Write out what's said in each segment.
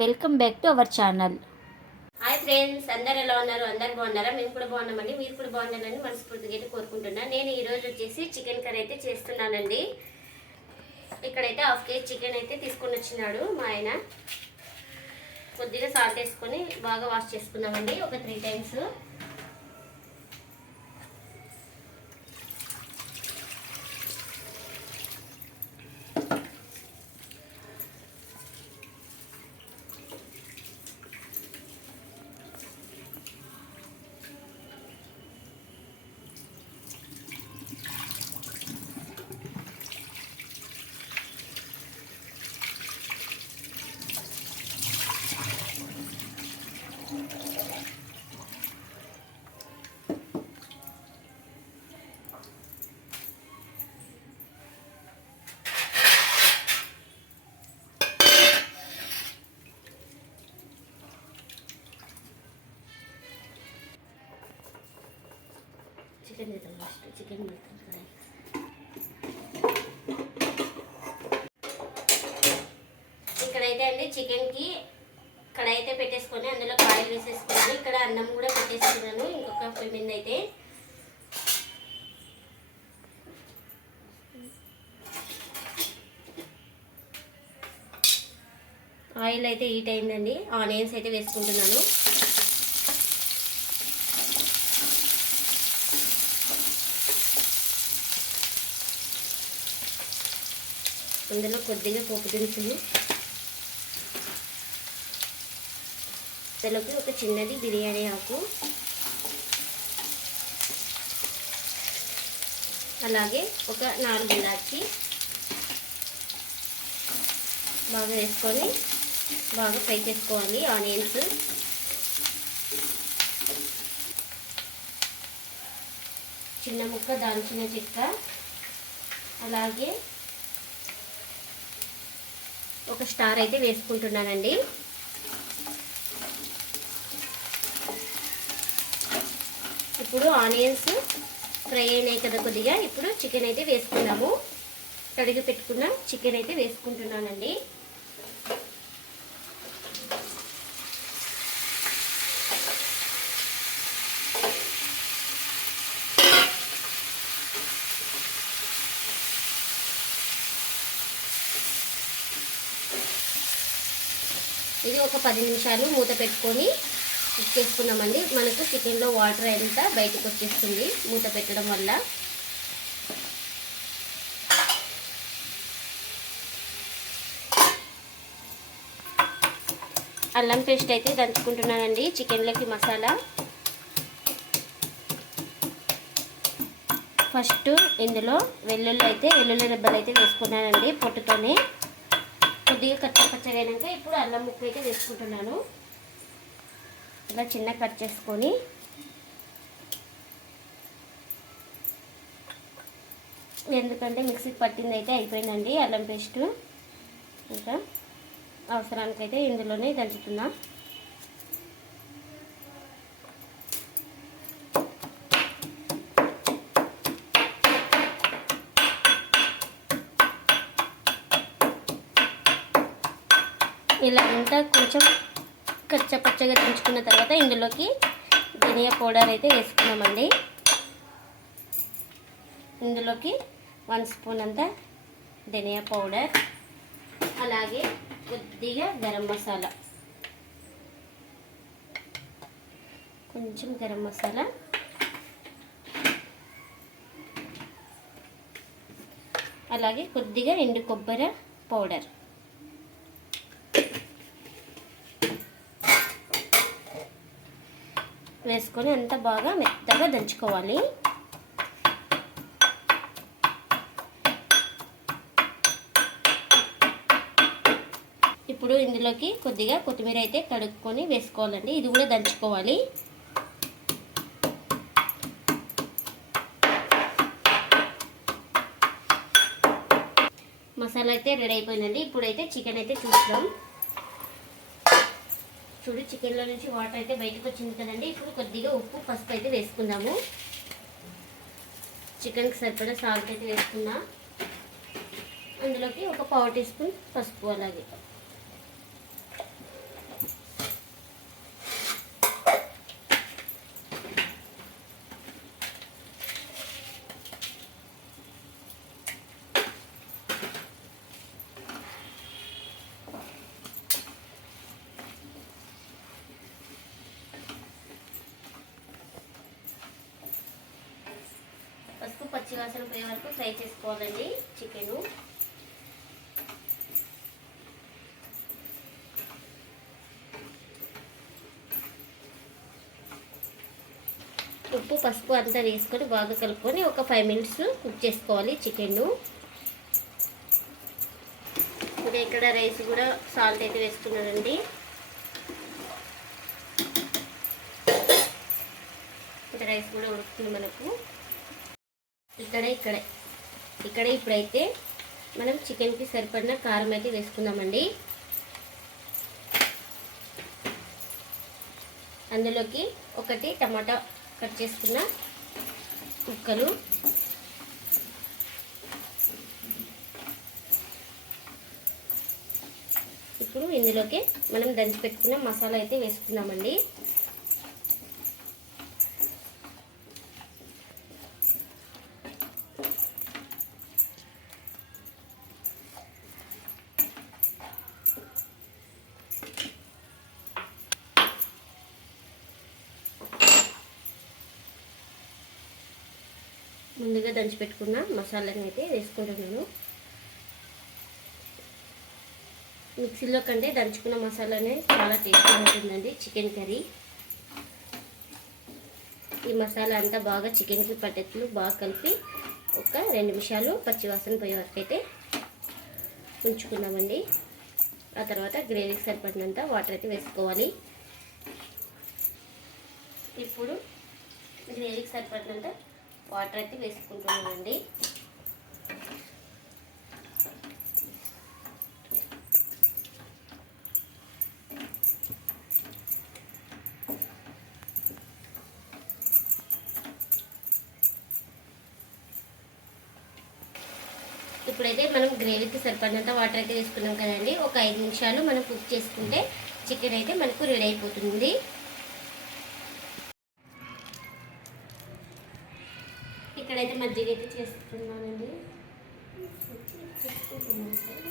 Welcome back to our channel. Hi friends అందరు ఎలా ఉన్నారు? అందరు బాగున్నారా? మేము కూడా బాగున్నామండి. మీరు కూడా బాగున్నారని మనస్ఫూర్తిగా అయితే కోరుకుంటున్నాను నేను ఈరోజు వచ్చేసి చికెన్ కర్రీ అయితే చేస్తున్నానండి. ఇక్కడైతే హాఫ్ కేజీ చికెన్ అయితే తీసుకొని వచ్చినాడు మా ఆయన. కొద్దిగా సాల్ట్ వేసుకొని బాగా వాష్ చేసుకున్నామండి ఒక త్రీ టైమ్స్. చికెన్ చేద్దాం ఫస్ట్ చికెన్ చేద్దాం కడాయి ఇక్కడైతే అండి చికెన్కి కడాయి అయితే పెట్టేసుకొని అందులో ఆయిల్ వేసేసుకొని ఇక్కడ అన్నం కూడా పెట్టేసుకున్నాను ఇంకొక పొయ్యి మీద అయితే. ఆయిల్ అయితే హీట్ అయిందండి ఆనియన్స్ అయితే వేసుకుంటున్నాను. అందులో కొద్దిగా పోపు దినుసులు. అందులోకి ఒక చిన్నది బిర్యానీ ఆకు. అలాగే ఒక నాలుగు ఇలాచి. బాగా వేసుకొని బాగా ఫ్రై చేసుకోవాలి ఆనియన్స్. చిన్న ముక్క దాల్చిన చెక్క. అలాగే ఒక స్టార్ అయితే వేసుకుంటున్నానండి. ఇప్పుడు ఆనియన్స్ ఫ్రై అయినాయి కదా కొద్దిగా ఇప్పుడు చికెన్ అయితే వేసుకున్నాము. కడిగి పెట్టుకున్న చికెన్ అయితే వేసుకుంటున్నానండి. ఇది ఒక పది నిమిషాలు మూత పెట్టుకొని చేసుకున్నామండి మనకు చికెన్లో వాటర్ అంతా బయటకు వచ్చేస్తుంది మూత పెట్టడం వల్ల? అల్లం పేస్ట్ అయితే దంచుకుంటున్నానండి. చికెన్లోకి మసాలా. ఫస్ట్ ఇందులో వెల్లుల్లి అయితే వెల్లుల్లి రెబ్బలు అయితే వేసుకున్నానండి పొట్టుతోనే. కొద్దిగా కచ్చ పచ్చగా ఇప్పుడు అల్లం ముక్క అయితే తెచ్చుకుంటున్నాను ఇలా చిన్న కట్ చేసుకొని. ఎందుకంటే మిక్సీకి పట్టింది అయితే అయిపోయిందండి అల్లం పేస్ట్. ఇంకా అవసరానికైతే ఇందులోనే దంచుతున్నాం ఇలా అంతా కొంచెం కచ్చపచ్చగా పచ్చగా తర్వాత ఇందులోకి ధనియా పౌడర్ అయితే వేసుకున్నామండి. ఇందులోకి వన్ స్పూన్ అంతా ధనియా పౌడర్ అలాగే కొద్దిగా గరం మసాలా. కొంచెం గరం మసాలా. అలాగే కొద్దిగా ఎండు కొబ్బరి పౌడర్. వేసుకొని అంత బాగా మెత్తగా దంచుకోవాలి. ఇప్పుడు ఇందులోకి కొద్దిగా కొత్తిమీర అయితే కడుక్కొని వేసుకోవాలండి. ఇది కూడా దంచుకోవాలి. మసాలా అయితే రెడీ అయిపోయిందండి. ఇప్పుడైతే చికెన్ అయితే చూస్తాం చూడు చికెన్లో నుంచి వాటర్ అయితే బయటకు వచ్చింది కదండి. ఇప్పుడు కొద్దిగా ఉప్పు పసుపు అయితే వేసుకుందాము. చికెన్కి సరిపడా సాల్ట్ అయితే వేసుకున్నా అందులోకి ఒక పావు టీ స్పూన్ పసుపు అలాగే. పచ్చివాసన పోయే వరకు ఫ్రై చేసుకోవాలండి చికెను. ఉప్పు పసుపు అంతా వేసుకొని బాగా కలుపుకొని ఒక ఫైవ్ మినిట్స్ కుక్ చేసుకోవాలి చికెన్. ఇంకా ఇక్కడ రైస్ కూడా సాల్ట్ అయితే వేసుకున్నానండి ఇక్కడ రైస్ కూడా ఉడుకుతుంది మనకు. ఇక్కడ ఇక్కడ. ఇక్కడ ఇప్పుడైతే మనం చికెన్కి సరిపడిన కారం అయితే వేసుకుందామండి. అందులోకి ఒకటి టమాటా కట్ చేసుకున్న ముక్కలు. ఇప్పుడు ఇందులోకి మనం దంచి పెట్టుకున్న మసాలా అయితే వేసుకుందామండి. ముందుగా దంచి పెట్టుకున్న మసాలాని అయితే వేసుకుంటున్నాను. మిక్సీలో కంటే దంచుకున్న మసాలానే చాలా టేస్టీ ఉంటుందండి చికెన్ కర్రీ. ఈ మసాలా అంతా బాగా చికెన్కి పట్టెట్లు బాగా కలిపి ఒక రెండు నిమిషాలు పచ్చివాసన పోయే వరకు అయితే ఉంచుకున్నామండి. ఆ తర్వాత గ్రేవీకి సరిపడినంత వాటర్ అయితే వేసుకోవాలి. ఇప్పుడు గ్రేవీకి సరిపడినంత వాటర్ అయితే వేసుకుంటున్నానండి. ఇప్పుడైతే మనం గ్రేవీకి సరిపడినంత వాటర్ అయితే వేసుకున్నాం కదండి. ఒక ఐదు నిమిషాలు మనం కుక్ చేసుకుంటే చికెన్ అయితే మనకు రెడీ అయిపోతుంది. ఇక్కడైతే మజ్జిగ అయితే చేసుకున్నానండి చేసుకుంటున్నాను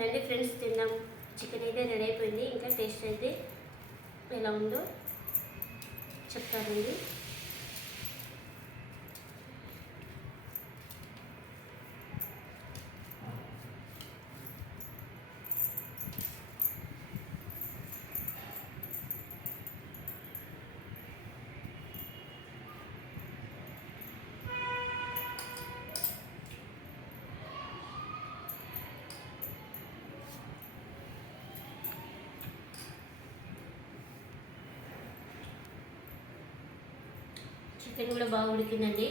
రండి ఫ్రెండ్స్ తిన్నాం. చికెన్ అయితే రెడీ అయిపోయింది. ఇంకా టేస్ట్ అయితే ఎలా ఉందో చెప్తారండి. చికెన్ కూడా బాగా ఉడికిందండి.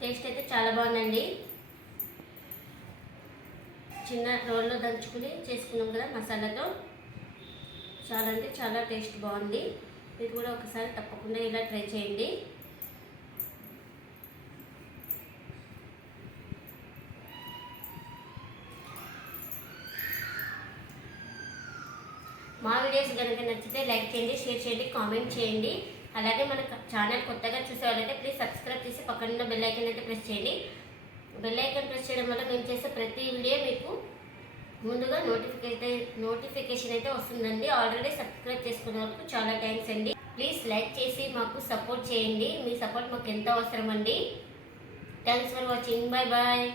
టేస్ట్ అయితే చాలా బాగుందండి. చిన్న రోల్లో దంచుకుని చేసుకున్నాం కదా మసాలాతో. చాలా అంటే చాలా టేస్ట్ బాగుంది. మీరు కూడా ఒకసారి తప్పకుండా ఇలా ట్రై చేయండి. మా వీడియోస్ కనుక నచ్చితే లైక్ చేయండి షేర్ చేయండి కామెంట్ చేయండి. అలాగే మన ఛానల్ కొత్తగా చూసే వాళ్ళైతే ప్లీజ్ సబ్స్క్రైబ్ చేసి పక్కన ఉన్న బెల్ ఐకన్ అయితే ప్రెస్ చేయండి. బెల్ ఐకన్ ప్రెస్ చేయడం వల్ల మేము చేసే ప్రతి వీడియో మీకు ముందుగా నోటిఫికేషన్ నోటిఫికేషన్ అయితే వస్తుందండి. ఆల్రెడీ సబ్స్క్రైబ్ చేసుకున్న వరకు చాలా థ్యాంక్స్ అండి. ప్లీజ్ లైక్ చేసి మాకు సపోర్ట్ చేయండి. మీ సపోర్ట్ మాకు ఎంతో అవసరం అండి. Thanks for watching bye bye